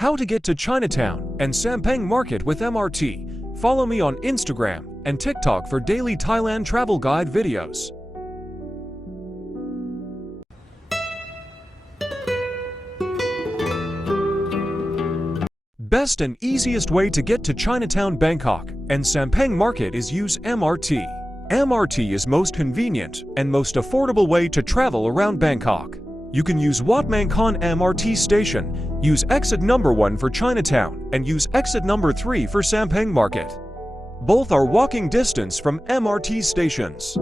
How to get to Chinatown and Sampeng Market with MRT. Follow me on Instagram and TikTok for daily Thailand travel guide videos. Best and easiest way to get to Chinatown, Bangkok and Sampeng Market is use MRT. MRT is most convenient and most affordable way to travel around Bangkok. You can use Wat Mangkon MRT station, use exit number 1 for Chinatown, and use exit number 3 for Sampeng Market. Both are walking distance from MRT stations.